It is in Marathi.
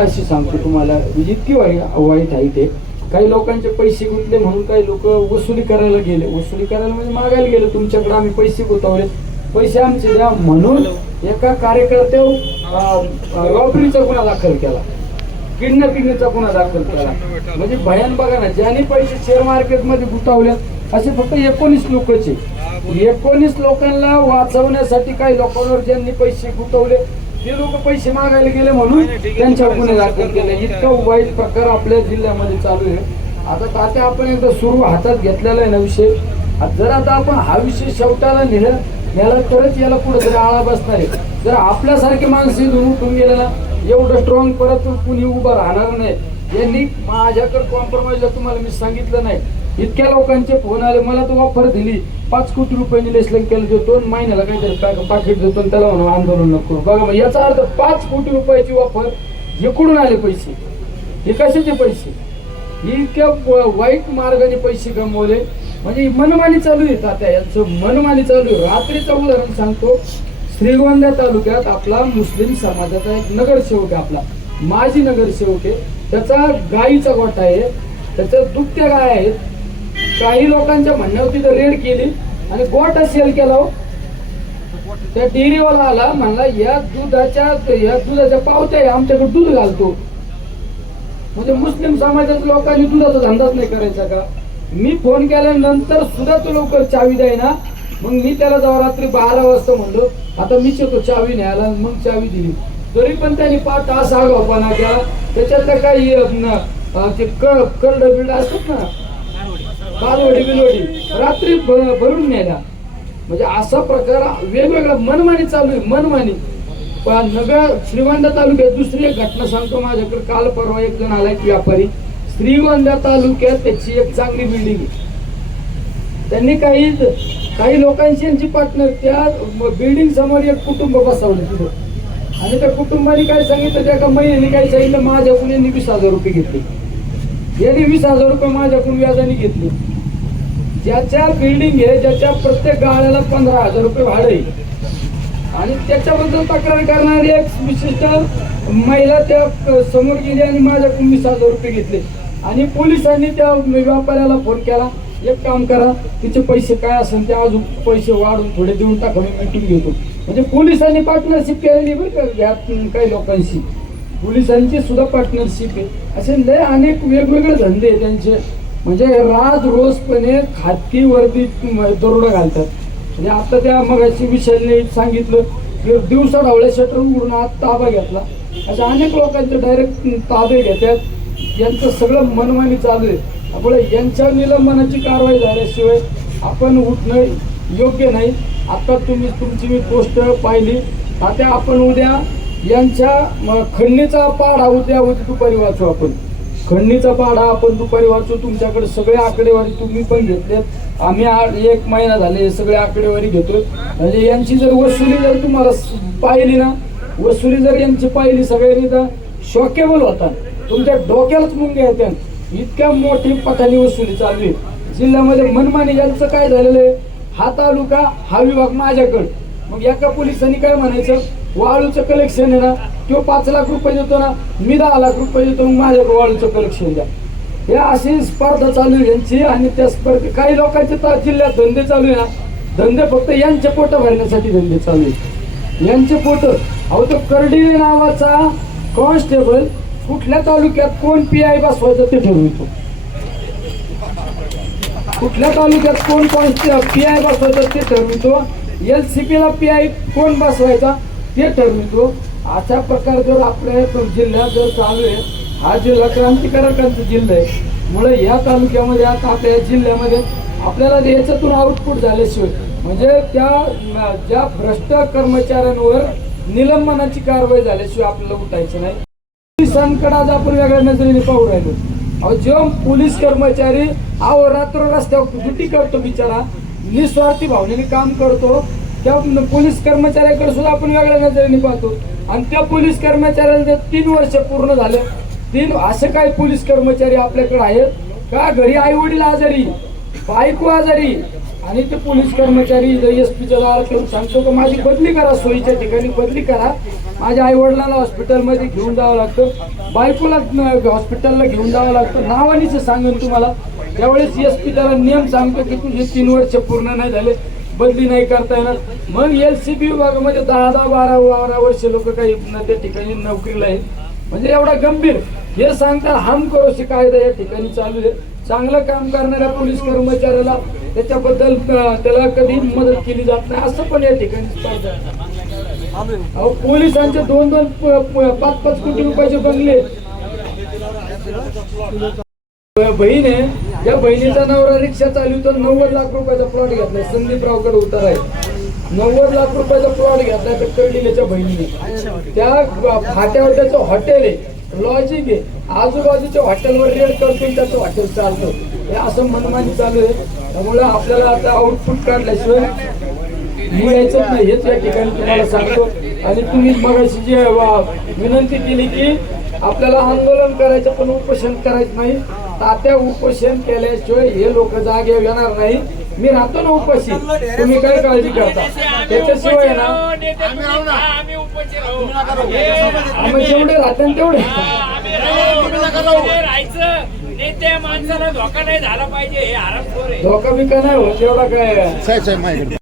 अशी सांगतो तुम्हाला म्हणजे इतकी वाईट वाईट आहे ते. काही लोकांचे पैसे गुंतले म्हणून काही लोक वसुली करायला गेले. वसुली करायला म्हणजे मागायला गेले. तुमच्याकडे आम्ही पैसे गुंतवले. पैसे आमचे द्या म्हणून एका कार्यकर्त्यावर रॉबरीचा गुन्हा दाखल केला. किडनॅपिंगचा गुन्हा दाखल केला. म्हणजे भयान बघा ना ज्यांनी पैसे शेअर मार्केटमध्ये गुंतवले असे फक्त एकोणीस लोकचे एकोणीस लोकांना वाचवण्यासाठी काही लोकांवर ज्यांनी पैसे गुंतवले ते लोक पैसे मागायला गेले म्हणून त्यांच्यावर गुन्हे दाखल केले. इतका वाईट प्रकार आपल्या जिल्ह्यामध्ये चालू आहे. आता तात्या आपण एकदा सुरू हातात घेतलेला आहे ना विषय? जर आता आपण हा विषय शेवटाला नेला नेला तरच याला कुठेतरी आळा बसणार आहे. जर आपल्यासारखे माणसं इथून उठून गेले ना एवढं स्ट्रॉंग परत कुणी उभं राहणार नाही. यांनी माझ्याकडे कॉम्प्रोमाइजला तुम्हाला मी सांगितलं नाही. इतक्या लोकांचे फोन आले मला तो ऑफर दिली. पाच कोटी रुपयांनी लेसलिंग केलं देतो दोन महिन्याला काहीतरी काय पाकिट देतो आणि त्याला म्हणून आंदोलन नको बघा मग याचा अर्थ पाच कोटी रुपयाची ऑफर इकडून आले पैसे. हे कशाचे पैसे? इतक्या वाईट मार्गाने पैसे कमवले. म्हणजे मनमानी चालू आहे तात्या यांचं मनमानी चालू आहे. रात्रीचं उदाहरण सांगतो. श्रीगोंदा तालुक्यात आपला मुस्लिम समाजाचा एक नगरसेवक आहे आपला. माजी नगरसेवक आहे. त्याचा गाईचा गोठा आहे. त्याच्या दुभत्या गाय आहेत. काही लोकांच्या म्हणण्यावरती तर रेड केली. आणि गोठा सेल केला हो. त्या डेअरीवाला आला म्हणला या दुधाच्या या दुधाच्या पावत्या आमच्याकडे दूध घालतो. म्हणजे मुस्लिम समाजाच्या लोकांनी दुधाचा धंदाच नाही करायचा का? मी फोन केल्यानंतर सुद्धा तो लवकर चावी द्याय ना मग मी त्याला जेव्हा रात्री बारा वाजता म्हणलो आता मीच येतो चावी न्यायला. मग चावी दिली. तरी पण त्यांनी पाच तास आगावपणा केला. त्याच्यात काही ते कर्ड बिल्ड असतात ना कालवडी बिलोडी रात्री भ- भरून न्यायला म्हणजे असा प्रकार वेगवेगळा मनमानी चालू आहे मनमानी. पण नव्या श्रीगोंदा तालुक्यात दुसरी एक घटना सांगतो माझ्याकडे. काल परवा एक जण आला एक व्यापारी. श्रीगोंदा तालुक्यात त्याची एक चांगली बिल्डिंग आहे. त्यांनी काही काही लोकांशी यांची पार्टनर त्या बिल्डिंग समोर एक कुटुंब बसवलं तिथं. आणि त्या कुटुंबाने काय सांगितलं त्या एका काय सांगितलं माझ्याकडून यांनी वीस हजार रुपये घेतले. यांनी वीस हजार रुपये माझ्याकडून व्याजाने घेतले. ज्याच्या बिल्डिंग आहे ज्याच्या प्रत्येक गाळ्याला पंधरा हजार रुपये भाडं आहे. आणि त्याच्याबद्दल तक्रार करणारी एक विशिष्ट महिला त्या समोर गेली आणि माझ्याकडून वीस हजार रुपये घेतले. आणि पोलिसांनी त्या व्यापाऱ्याला फोन केला एक काम करा तिचे पैसे काय असेल ते अजून पैसे वाढून थोडे देऊन टाकून मी मिटून घेतो. म्हणजे पोलिसांनी पार्टनरशिप केलेली बरं का काही लोकांशी. पोलिसांची सुद्धा पार्टनरशिप आहे. असे लय अनेक वेगवेगळे धंदे आहे त्यांचे. म्हणजे राज रोजपणे खातकी वर्दी दरोडा घालतात. म्हणजे आता त्या मगाशी विशालने सांगितलं की दिवसा ढवळ्या शटर उघडून आत ताबा घेतला. अशा अनेक लोकांचे डायरेक्ट ताबे घेतात. यांचं सगळं मनमानी चालू आहे. त्यामुळे यांच्या निलंबनाची कारवाई झाल्याशिवाय आपण उठणं योग्य नाही. आता तुम्ही तुमची मी पोस्ट पाहिली. आता आपण उद्या यांच्या म, खंडणीचा पाढा उद्या उद्या दुपारी वाचू आपण. खंडणीचा पाढा आपण दुपारी वाचू तुमच्याकडे सगळे आकडेवारी तुम्ही पण घेतलेत. आम्ही एक महिना झाले हे सगळे आकडेवारी घेतोय. म्हणजे यांची जर वसुली जर तुम्हाला पाहिली ना वसुली जर यांची पाहिली सगळ्यांनी तर शॉकेबल होता तुमच्या डोक्यालाच मुंग्या येत्या इतक्या मोठी पठाणी वसुली चालू आहे. जिल्ह्यामध्ये मनमानी यांचं काय झालेलं आहे? हा तालुका हा विभाग माझ्याकडे. मग एका पोलिसांनी काय म्हणायचं? वाळूचं कलेक्शन आहे ना तो पाच लाख रुपये देतो ना मी दहा लाख रुपये देतो मग माझ्याकडे वाळूचं कलेक्शन द्या. या अशी स्पर्धा चालू आहे यांची आणि त्या स्पर्धे काही लोकांचे तर जिल्ह्यात धंदे चालू आहे ना धंदे फक्त यांचे पोट भरण्यासाठी धंदे चालू आहे यांचे पोट अहो तो कर्डिले नावाचा कॉन्स्टेबल कुठल्या तालुक्यात कोण पी आय बसवायचं ते ठरवितो. कुठल्या तालुक्यात कोण कोण पी आय बसवायचं ते ठरवितो. एल सी पीला पी आय कोण बसवायचा? ते ठरवितो अशा प्रकार जर आपल्या जिल्ह्यात जर चालू आहे हा जिल्हा क्रांतिकारकांचा जिल्हा आहे. मुळे या तालुक्यामध्ये आता आपल्या या जिल्ह्यामध्ये आपल्याला याच्यातून आउटपुट झाल्याशिवाय म्हणजे त्या ज्या भ्रष्ट कर्मचाऱ्यांवर निलंबनाची कारवाई झाल्याशिवाय आपल्याला उठायचं नाही. पोलिसांकडे आज आपण वेगळ्या नजरेने पाहू राहिलो. अहो जेव्हा पोलीस कर्मचारी अहो रात्र रस्त्यावर ड्युटी करतो बिचारा निस्वार्थी भावनेने काम करतो. त्या पोलीस कर्मचाऱ्याकडे सुद्धा आपण वेगळ्या नजरेने पाहतो. आणि त्या पोलीस कर्मचाऱ्याला जर तीन वर्ष पूर्ण झालं तीन असं काय पोलीस कर्मचारी आपल्याकडे आहेत? का घरी आई वडील आजारी बायको आजारी? आणि ते पोलीस कर्मचारी एस पीच्या दारात येऊन सांगतो की माझी बदली करा सोयीच्या ठिकाणी बदली करा. माझ्या आई वडिलांना हॉस्पिटलमध्ये घेऊन जावं लागतं. बायकोला हॉस्पिटलला घेऊन जावं लागतं. नावानीच सांगेन तुम्हाला. त्यावेळेस एस पी त्याला नियम सांगतो की तुझे तीन वर्ष पूर्ण नाही झाले. बदली नाही करता येणार. मग एल सी बी विभागामध्ये दहा दहा बारा बारा वर्ष लोक काही त्या ठिकाणी नोकरीला आहेत. म्हणजे एवढा गंभीर. हे सांगता हम करोशी कायदा या ठिकाणी चालू आहे. चांगलं काम करणाऱ्या पोलीस कर्मचाऱ्याला त्याच्याबद्दल त्याला कधी मदत केली जात नाही असं पण या ठिकाणी अहो पोलिसांचे दोन दोन प- पाच पाच कोटी रुपयाचे बंगले बहीण आहे या बहिणीचा नवरा रिक्षा चालवतो नव्वद लाख रुपयाचा प्लॉट घेतलाय. संदीपरावकडे उतार आहे. नव्वद लाख रुपयाचा प्लॉट घेतलाय तर कर्डिलेच्या बहिणीने. त्या फाट्यावर त्याचं हॉटेल आहे. लॉजिक आहे. आजूबाजूच्या हॉटेलवर रेड करतो त्याचं हॉटेल चालतं. हे असं मनमानी चालू आहे. त्यामुळे आपल्याला आता आउटपुट काढल्याशिवाय मी नाही. हेच या ठिकाणी तुम्हाला सांगतो. आणि तुम्ही मगाशी जी वा- विनंती केली की आपल्याला आंदोलन करायचं पण उपोषण करायचं नाही. तात्या उपोषण केल्याशिवाय हे लोक जागे येणार नाही. मी राहतो ना उपाशी तुम्ही काय काळजी करता? त्याच्याशिवाय ना आम्ही जेवढे राहते तेवढे. धोका नाही झाला पाहिजे हे आरामखोर आहे. धोका बिका नाही होत एवढा काय? साहेब साहेब माझ्याकडे